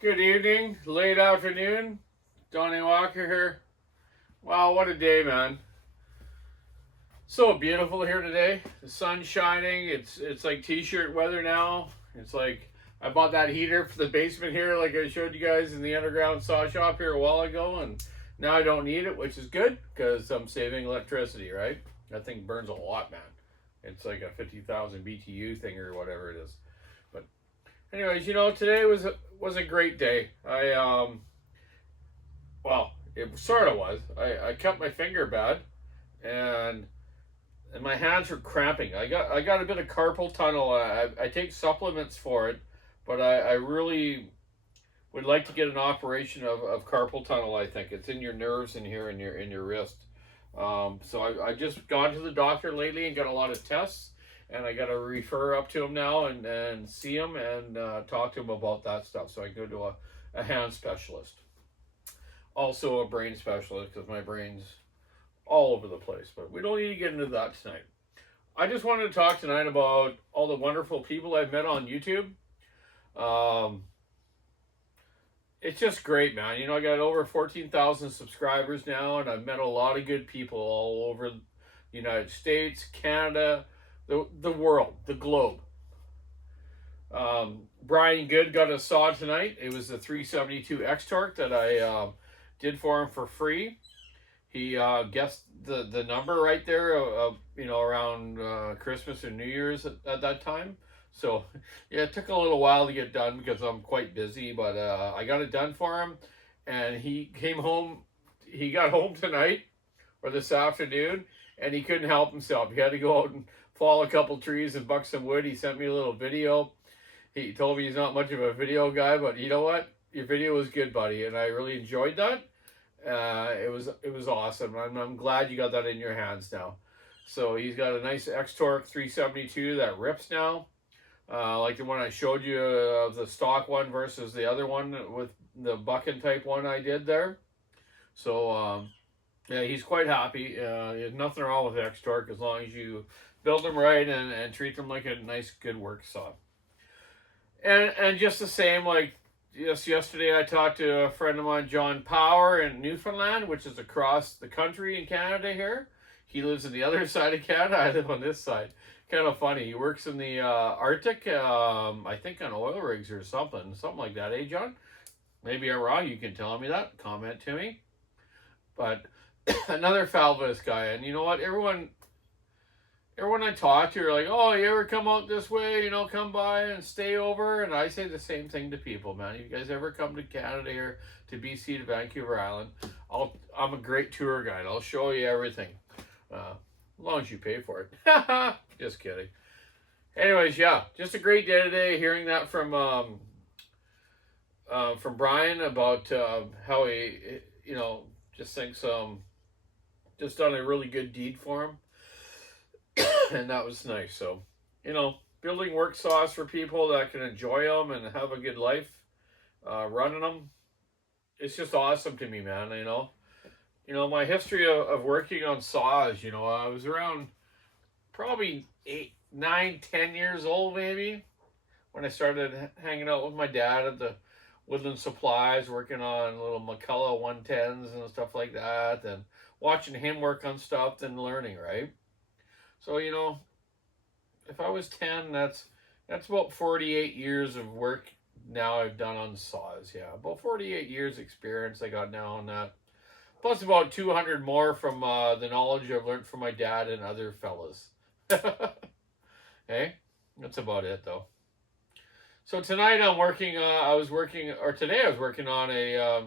Good evening, late afternoon. Donny Walker here. Wow, what a day, man. So beautiful here today. The sun's shining. It's like t-shirt weather now. It's like I bought that heater for the basement here like I showed you guys in the underground saw shop here a while ago, and now I don't need it, which is good because I'm saving electricity, right? That thing burns a lot, man. It's like a 50,000 BTU thing or whatever it is. But anyways, today was a great day. Well, it sort of was. I cut my finger bad, and my hands were cramping. I got a bit of carpal tunnel. I take supplements for it, but I really would like to get an operation of carpal tunnel. I think it's in your nerves in here in your wrist. So I just gone to the doctor lately and got a lot of tests, and I got to refer up to him now and see him and talk to him about that stuff. So I go to a hand specialist, also a brain specialist because my brain's all over the place. But we don't need to get into that tonight. I just wanted to talk tonight about all the wonderful people I've met on YouTube. Um, it's just great, man. I got over 14,000 subscribers now, and I've met a lot of good people all over the United States, Canada, the world, the globe. Brian Good got a saw tonight. It was the 372 X Torque that I did for him for free. He guessed the number right there of around Christmas or New Year's at that time. So yeah, it took a little while to get done because I'm quite busy, but I got it done for him, and he came home. He got home tonight or this afternoon, and he couldn't help himself. He had to go out and fall a couple trees and buck some wood. He sent me a little video. He told me he's not much of a video guy, but you know what? Your video was good, buddy, and I really enjoyed that. It was awesome. I'm glad you got that in your hands now. So he's got a nice X-Torque 372 that rips now. Like the one I showed you of the stock one versus the other one with the bucking type one I did there. So yeah, he's quite happy. There's nothing wrong with X-Torque as long as you build them right and treat them like a nice, good work saw. And just the same, like just yesterday I talked to a friend of mine, John Power, in Newfoundland, which is across the country in Canada here. He lives on the other side of Canada. I live on this side. Kind of funny. He works in the Arctic, I think on oil rigs or something like that. Eh, John? Maybe I'm wrong. You can tell me that. Comment to me. But another Falvis guy. And you know what? Everyone I talk to are like, oh, you ever come out this way, come by and stay over? And I say the same thing to people, man. If you guys ever come to Canada here, to BC, to Vancouver Island, I'm a great tour guide. I'll show you everything. As long as you pay for it. Just kidding. Anyways, yeah, just a great day today. Hearing that from Brian about how he, just thinks just done a really good deed for him. And that was nice. So, building work saws for people that can enjoy them and have a good life running them. It's just awesome to me, man. My history of working on saws, I was around probably 8, 9, 10 years old maybe when I started hanging out with my dad at the Woodland Supplies, working on little McCullough 110s and stuff like that, and watching him work on stuff and learning, right? So, if I was 10, that's about 48 years of work now I've done on saws. Yeah, about 48 years experience I got now on that. Plus about 200 more from the knowledge I've learned from my dad and other fellas. Hey, that's about it though. So tonight today I was working on a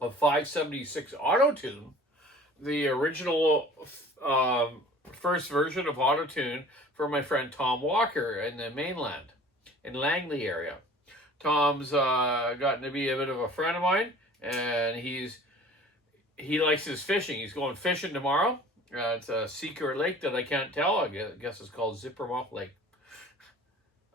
576 Auto Tune, the original first version of Auto Tune for my friend Tom Walker in the mainland, in Langley area. Tom's gotten to be a bit of a friend of mine, and he likes his fishing. He's going fishing tomorrow. It's a secret lake that I can't tell. I guess it's called Zippermouth Lake.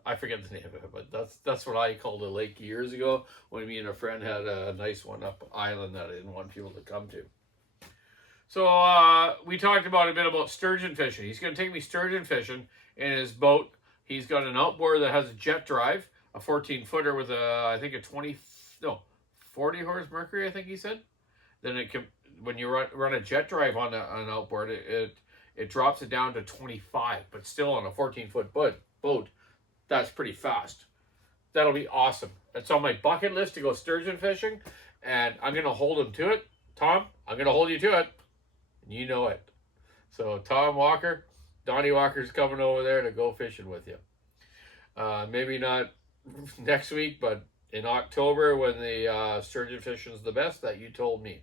I forget the name of it, but that's what I called a lake years ago when me and a friend had a nice one up island that I didn't want people to come to. So we talked about a bit about sturgeon fishing. He's going to take me sturgeon fishing in his boat. He's got an outboard that has a jet drive, a 14-footer with I think a 20 no, 40 horse Mercury, I think he said. Then it can, when you run a jet drive on an outboard, it drops it down to 25, but still on a 14-foot boat, that's pretty fast. That'll be awesome. It's on my bucket list to go sturgeon fishing, and I'm going to hold him to it. Tom, I'm going to hold you to it. You know it. So Tom Walker, Donny Walker's coming over there to go fishing with you. Maybe not next week, but in October when the sturgeon fishing is the best that you told me.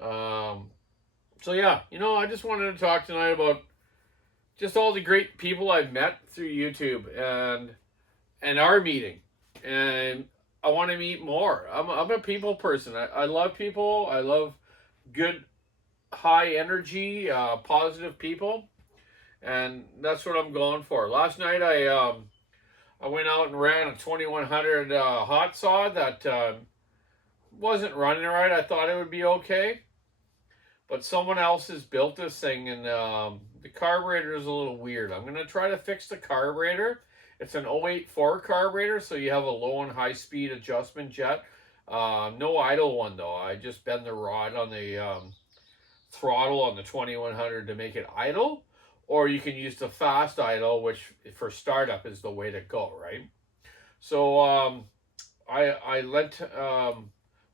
So yeah, I just wanted to talk tonight about just all the great people I've met through YouTube and our meeting. And I want to meet more. I'm a people person. I love people. I love good, high energy, positive people. And that's what I'm going for. Last night I went out and ran a 2100 hot saw that wasn't running right. I thought it would be okay. But someone else has built this thing, and the carburetor is a little weird. I'm going to try to fix the carburetor. It's an 084 carburetor, so you have a low and high speed adjustment jet. No idle one, though. I just bend the rod on the throttle on the 2100 to make it idle. Or you can use the fast idle, which for startup is the way to go, right? So I lent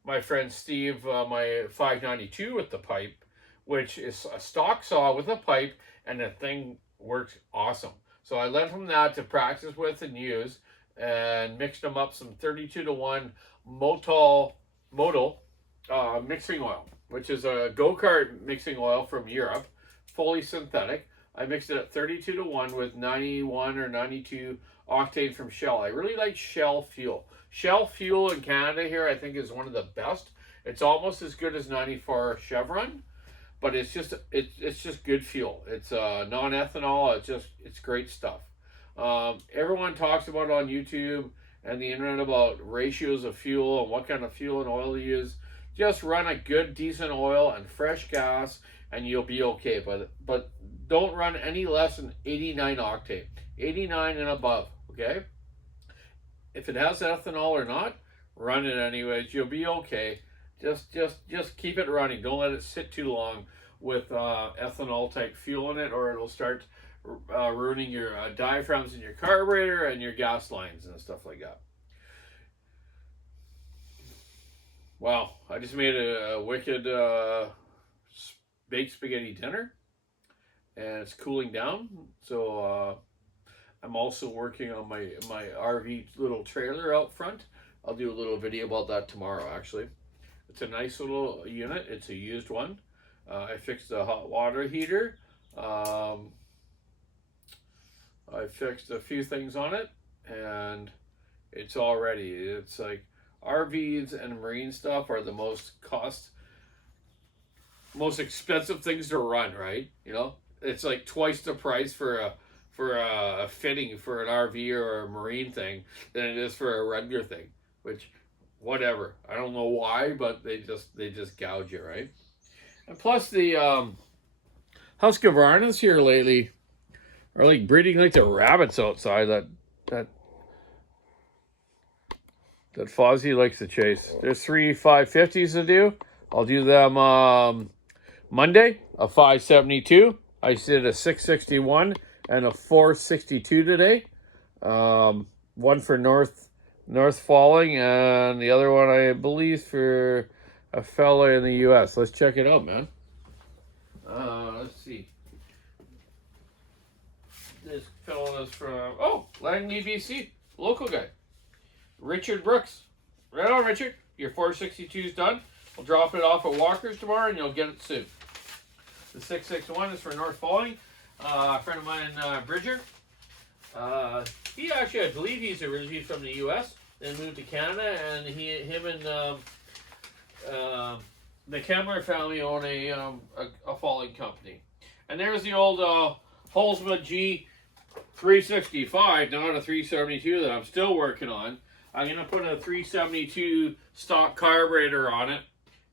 my friend Steve my 592 with the pipe, which is a stock saw with a pipe, and the thing works awesome. So I lent him that to practice with and use, and mixed him up some 32-to-1 Modal mixing oil, which is a go-kart mixing oil from Europe, fully synthetic. I mixed it at 32-to-1 with 91 or 92 octane from Shell. I really like Shell fuel. Shell fuel in Canada here, I think, is one of the best. It's almost as good as 94 Chevron, but it's just good fuel. It's non-ethanol. It's great stuff. Everyone talks about on YouTube and the internet about ratios of fuel and what kind of fuel and oil to use. Just run a good, decent oil and fresh gas, and you'll be okay. But don't run any less than 89 octane, 89 and above. Okay. If it has ethanol or not, run it anyways. You'll be okay. Just keep it running. Don't let it sit too long with ethanol type fuel in it, or it'll start ruining your diaphragms in your carburetor and your gas lines and stuff like that. Wow, I just made a wicked baked spaghetti dinner, and it's cooling down. So I'm also working on my RV little trailer out front. I'll do a little video about that tomorrow, actually. It's a nice little unit. It's a used one. I fixed the hot water heater. I fixed a few things on it, and it's all ready. It's like RVs and marine stuff are the most expensive things to run, right? It's like twice the price for a fitting for an RV or a marine thing than it is for a regular thing, which whatever. I don't know why, but they just gouge you, right? And plus the Husqvarnas here lately are like breeding like the rabbits outside that Fozzie likes to chase. There's 3 550s to do. I'll do them Monday, a 572. I did a 661 and a 462 today. One for North Falling, and the other one I believe for a fella in the U.S. Let's check it out, man. Let's see. This fella is from Langley, BC, local guy, Richard Brooks. Right on, Richard. Your 462 is done. We'll drop it off at Walker's tomorrow, and you'll get it soon. The 661 is for North Falling. A friend of mine, Bridger. He actually, I believe he's originally from the U.S., then moved to Canada, and him and the Kemmler family own a falling company. And there's the old Holzma G365, not a 372 that I'm still working on. I'm going to put a 372 stock carburetor on it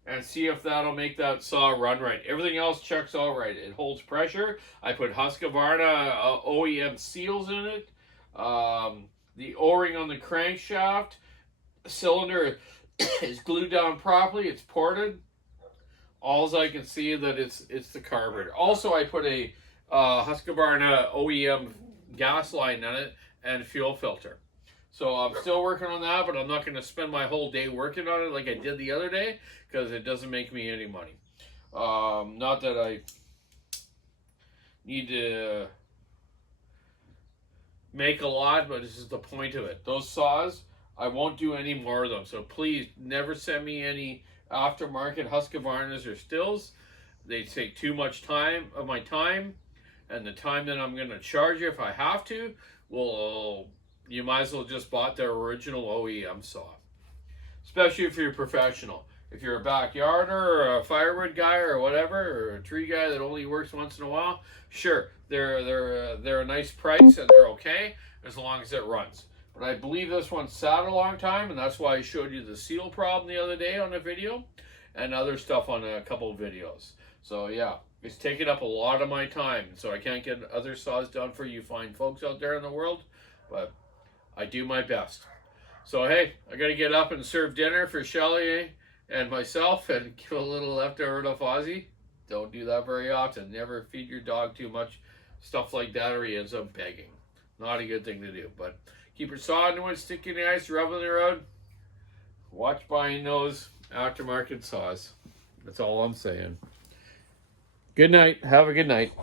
and see if that'll make that saw run right. Everything else checks out right. It holds pressure. I put Husqvarna OEM seals in it. The O-ring on the crankshaft, cylinder It's glued down properly. It's ported. All I can see that it's the carburetor. Also, I put a Husqvarna OEM gas line on it and fuel filter. So I'm still working on that, but I'm not going to spend my whole day working on it like I did the other day because it doesn't make me any money. Not that I need to make a lot, but this is the point of it. Those saws, I won't do any more of them. So please never send me any aftermarket Husqvarnas or Stills. They take too much time of my time, and the time that I'm going to charge you if I have to, well, you might as well just bought their original OEM saw. Especially if you're a professional. If you're a backyarder or a firewood guy or whatever, or a tree guy that only works once in a while, sure, they're a nice price and they're okay as long as it runs. But I believe this one sat a long time, and that's why I showed you the seal problem the other day on a video and other stuff on a couple of videos. So yeah, it's taking up a lot of my time, so I can't get other saws done for you fine folks out there in the world, but I do my best. So hey, I got to get up and serve dinner for Shelly and myself and give a little leftover to Fozzie. Don't do that very often. Never feed your dog too much stuff like that or he ends up begging. Not a good thing to do, but keep your saw into it, stick in the ice, rub on the road. Watch buying those aftermarket saws. That's all I'm saying. Good night. Have a good night.